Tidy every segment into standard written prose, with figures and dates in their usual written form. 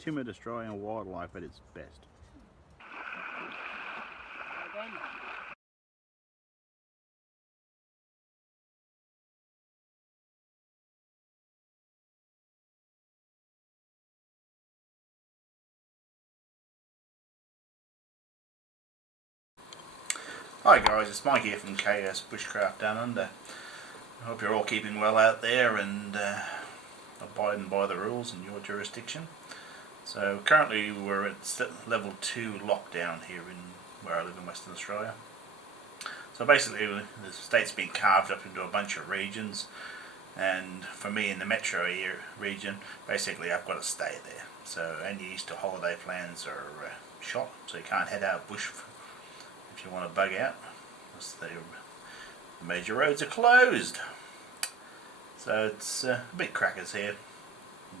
timid Australian wildlife at its best. Hi guys, it's Mike here from KS Bushcraft Down Under. I hope you're all keeping well out there and abiding by the rules in your jurisdiction. So currently we're at level 2 lockdown here in where I live in Western Australia. So basically the state's been carved up into a bunch of regions, and for me in the metro region, basically I've got to stay there. So any Easter holiday plans are shot, so you can't head out bush if you want to bug out, because the major roads are closed. So it's a bit crackers here.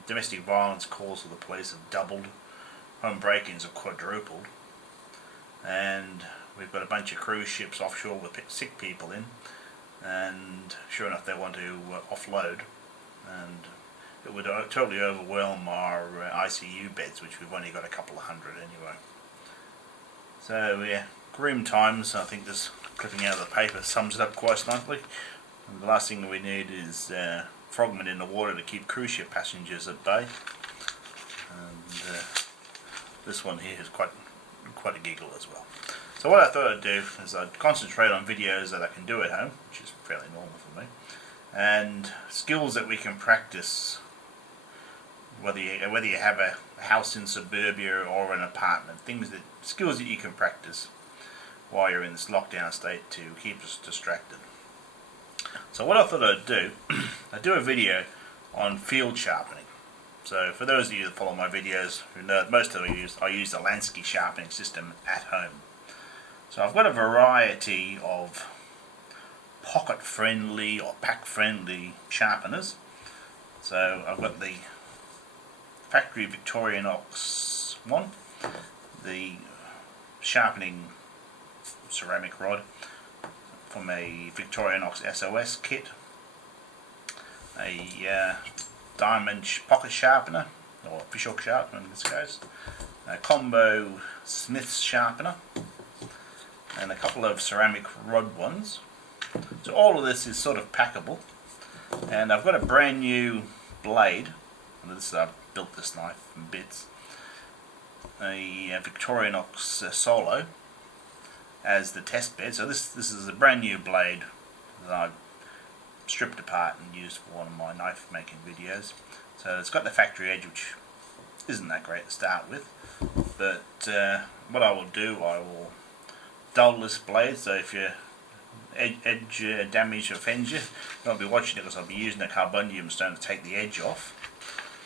Domestic violence calls for the police have doubled, home break-ins have quadrupled, and we've got a bunch of cruise ships offshore with sick people in, and sure enough they want to offload, and it would totally overwhelm our ICU beds, which we've only got a couple of hundred anyway. So yeah, grim times. I think this clipping out of the paper sums it up quite nicely. And the last thing we need is frogmen in the water to keep cruise ship passengers at bay. And this one here is quite a giggle as well. So what I thought I'd do is I'd concentrate on videos that I can do at home, which is fairly normal for me, and skills that we can practice, whether you have a house in suburbia or an apartment, skills that you can practice while you're in this lockdown state to keep us distracted. So what I thought I'd do, I'd do a video on field sharpening. So for those of you that follow my videos, who know most of you I use the Lansky sharpening system at home. So I've got a variety of pocket friendly or pack friendly sharpeners. So I've got the factory Victorinox one, the sharpening ceramic rod from a Victorinox SOS kit, a diamond pocket sharpener, or fishhook sharpener in this case, a combo Smith's sharpener, and a couple of ceramic rod ones. So all of this is sort of packable, and I've got a brand new blade. I've built this knife from bits, a Victorinox Solo as the test bed. So this is a brand new blade that I've stripped apart and used for one of my knife making videos. So it's got the factory edge, which isn't that great to start with, but what I will do, I will dull this blade, so if your edge damage offends you, don't be watching it, because I'll be using a carbonium stone to take the edge off.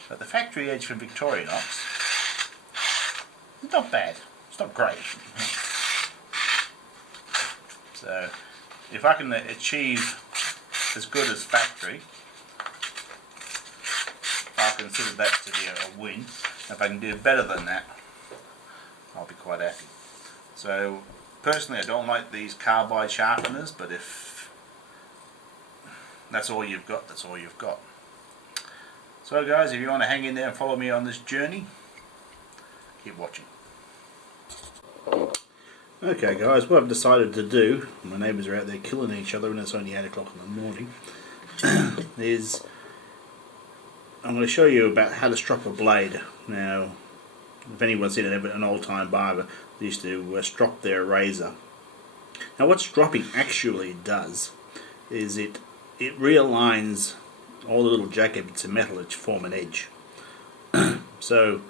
But the factory edge from Victorinox is not bad, it's not great. So if I can achieve as good as factory, I'll consider that to be a win. If I can do better than that, I'll be quite happy. So personally, I don't like these carbide sharpeners, but if that's all you've got, that's all you've got. So guys, if you want to hang in there and follow me on this journey, keep watching. Okay guys, what I've decided to do, my neighbours are out there killing each other and it's only 8 o'clock in the morning, is I'm going to show you about how to strop a blade. Now, if anyone's seen an old time barber, they used to strop their razor. Now what stropping actually does is it realigns all the little jagged bits of metal that form an edge. So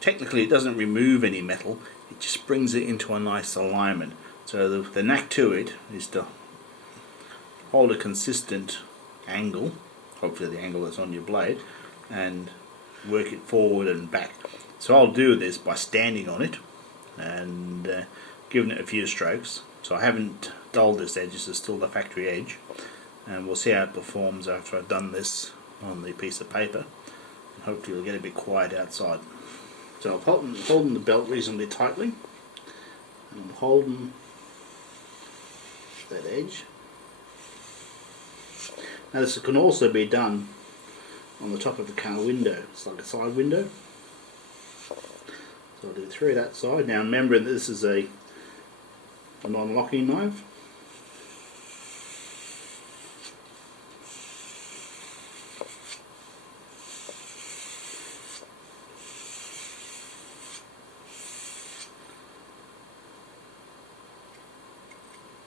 technically it doesn't remove any metal, it just brings it into a nice alignment. So the knack to it is to hold a consistent angle, hopefully the angle that's on your blade, and work it forward and back. So I'll do this by standing on it and giving it a few strokes. So I haven't dulled this edge, this is still the factory edge, and we'll see how it performs after I've done this on the piece of paper. And hopefully it'll get a bit quiet outside. So I'm holding the belt reasonably tightly, and I'm holding that edge. Now this can also be done on the top of a car window. It's like a side window. So I'll do 3 that side. Now remembering that this is a non-locking knife.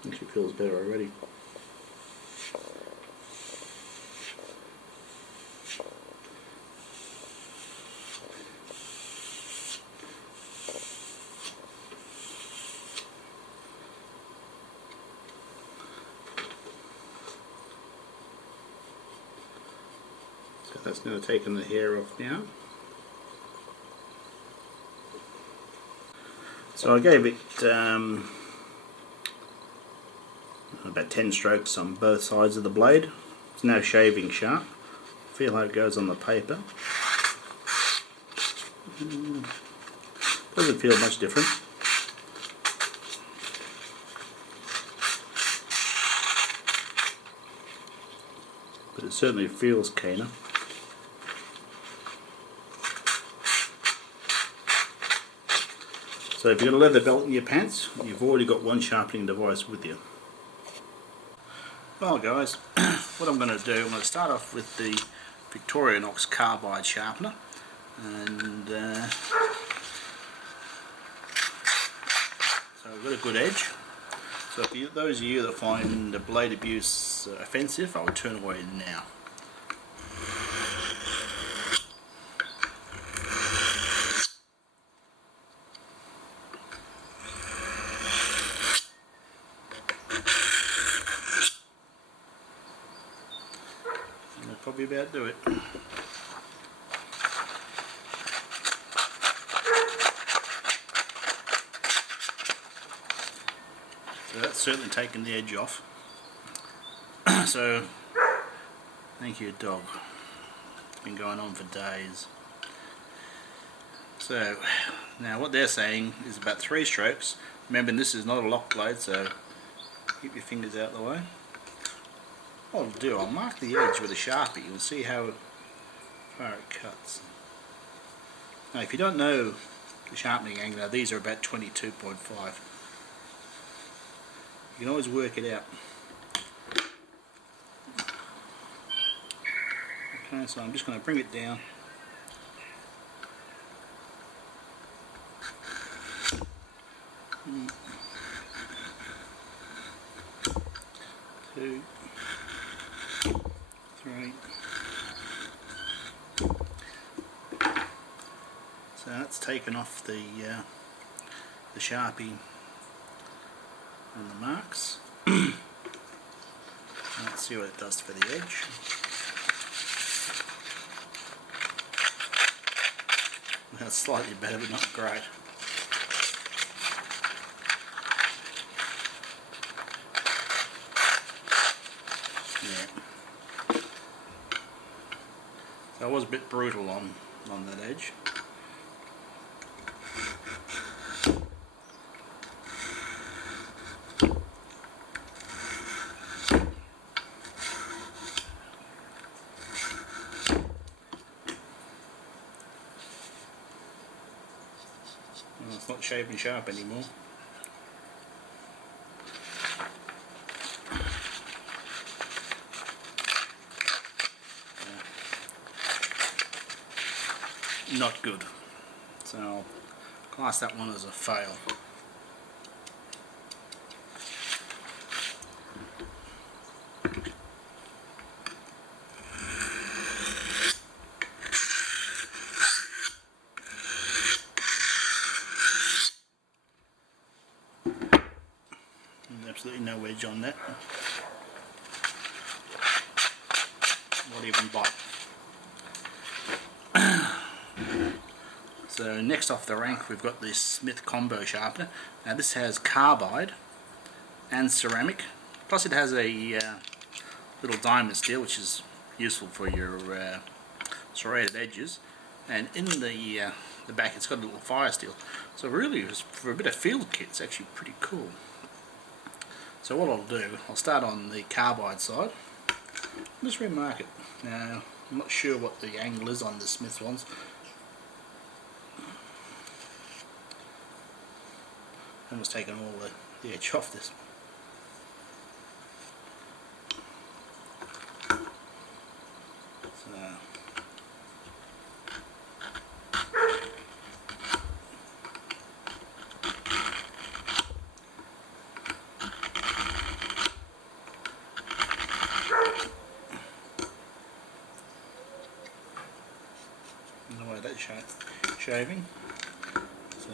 Actually feels better already. So that's now taken the hair off now. So I gave it about 10 strokes on both sides of the blade. It's now shaving sharp. Feel how it goes on the paper. Doesn't feel much different. But it certainly feels keener. So if you've got a leather belt in your pants, you've already got one sharpening device with you. Well guys, what I'm going to do, I'm going to start off with the Victorinox carbide sharpener, and so I've got a good edge. So if those of you that find the blade abuse offensive, I would turn away now. Probably about do it. So that's certainly taken the edge off. So thank you, dog. It's been going on for days. So now what they're saying is about 3 strokes. Remember, this is not a lock blade, so keep your fingers out of the way. What I'll do, I'll mark the edge with a Sharpie and see how far it cuts. Now if you don't know the sharpening angle, these are about 22.5. You can always work it out. Okay, so I'm just going to bring it down. Two. 3. So that's taken off the Sharpie and the marks. Let's see what it does for the edge. That's slightly better, but not great. Yeah. So I was a bit brutal on that edge. Well, it's not shaving sharp anymore. Not good. So I'll class that one as a fail. Absolutely no edge on that. Not even bite. So next off the rank we've got this Smith combo sharpener. Now this has carbide and ceramic, plus it has a little diamond steel, which is useful for your serrated edges, and in the back it's got a little fire steel. So really, for a bit of field kit, it's actually pretty cool. So what I'll do, I'll start on the carbide side. Just remark it. Now I'm not sure what the angle is on the Smith ones. almost taken all the edge off this. The way that's shaving. So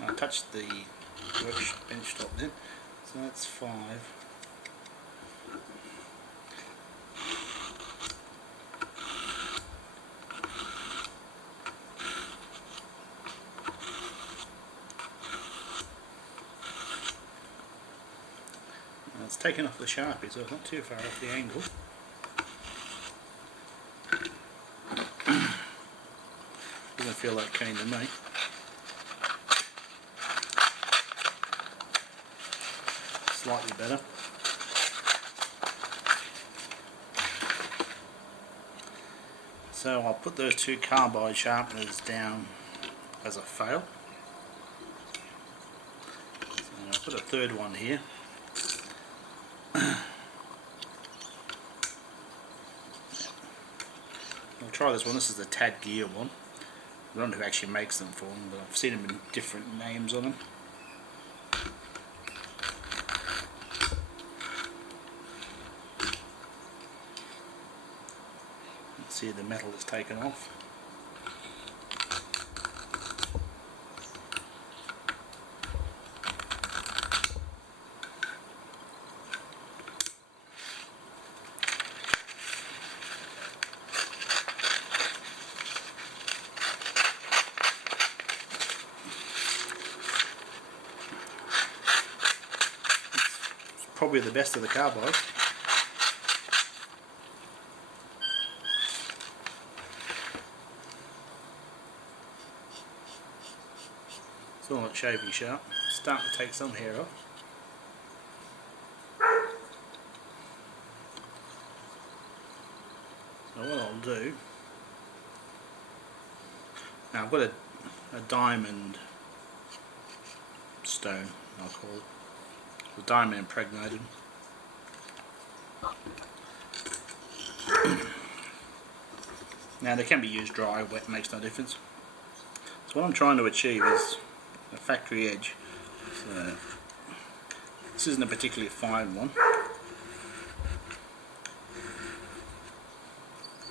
I touched the bench top then, so that's 5. It's taken off the Sharpie, so it's not too far off the angle. Doesn't feel that keen to me. Slightly better. So I'll put those 2 carbide sharpeners down as a fail. So I'll put a 3rd one here. I'll try this one. This is the Tad Gear one. I don't know who actually makes them for them, but I've seen them in different names on them. Let's see, the metal is taken off. Probably the best of the carbide. It's all not shaving sharp. It's starting to take some hair off. So what I'll do, now I've got a diamond stone, I'll call it. The diamond impregnated. Now they can be used dry, wet makes no difference. So what I'm trying to achieve is a factory edge. So this isn't a particularly fine one.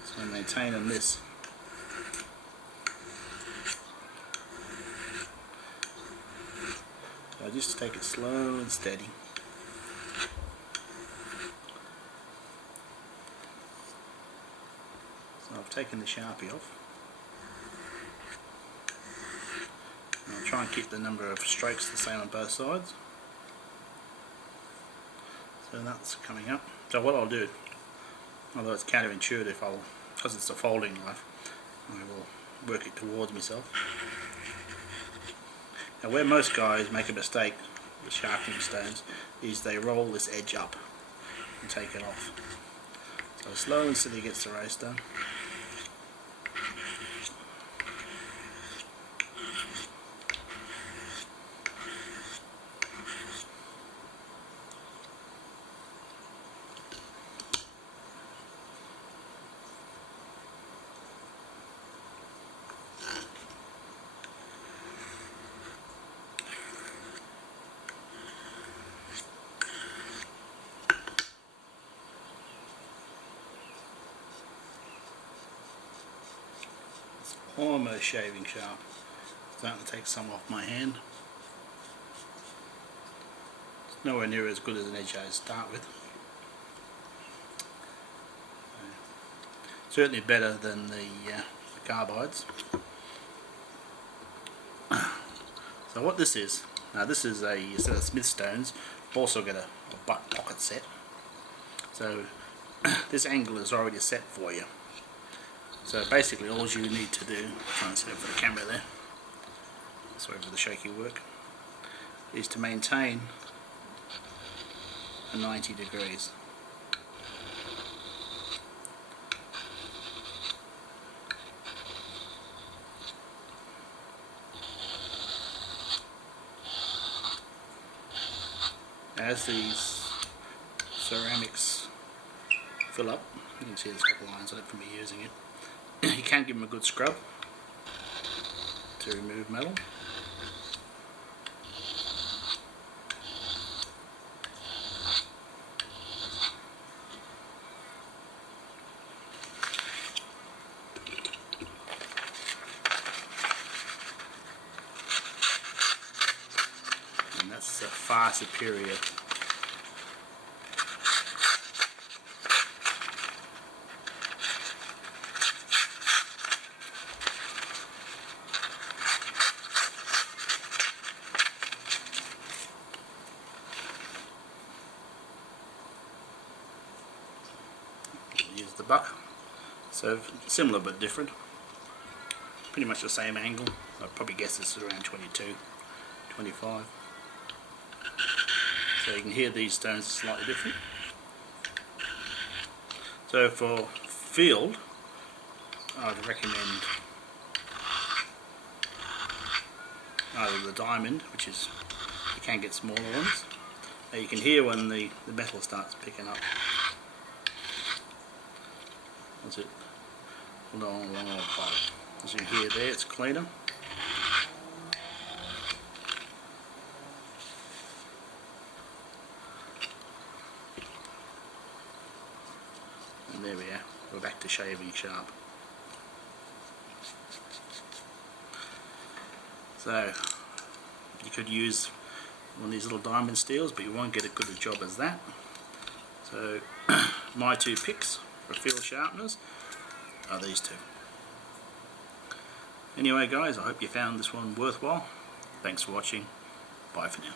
So I'm maintaining this. I just take it slow and steady. So I've taken the Sharpie off. And I'll try and keep the number of strokes the same on both sides. So that's coming up. So what I'll do, although it's counterintuitive, because it's a folding knife, I will work it towards myself. Now where most guys make a mistake with sharpening stones is they roll this edge up and take it off. So slow and steady gets the race done. Almost shaving sharp. Starting to take some off my hand. It's nowhere near as good as an edge I start with. Certainly better than the carbides. So what this is, now this is a set of Smith stones. Also got a butt pocket set. So this angle is already set for you. So basically all you need to do, trying to set up for the camera there, sorry for the shaky work, is to maintain a 90 degrees. As these ceramics fill up, you can see there's a couple of lines on it from me using it. You can give them a good scrub to remove metal. And that's far superior. Use the buck, so similar but different, pretty much the same angle. I'd probably guess this is around 22, 25, so you can hear these stones are slightly different. So for field, I'd recommend either the diamond, which is, you can get smaller ones. Now you can hear when the metal starts picking up. That's it. Long old pipe. As you hear there, it's cleaner. And there we are. We're back to shaving sharp. So you could use one of these little diamond steels, but you won't get as good a job as that. So my two picks for field sharpeners are these two. Anyway guys, I hope you found this one worthwhile. Thanks for watching. Bye for now.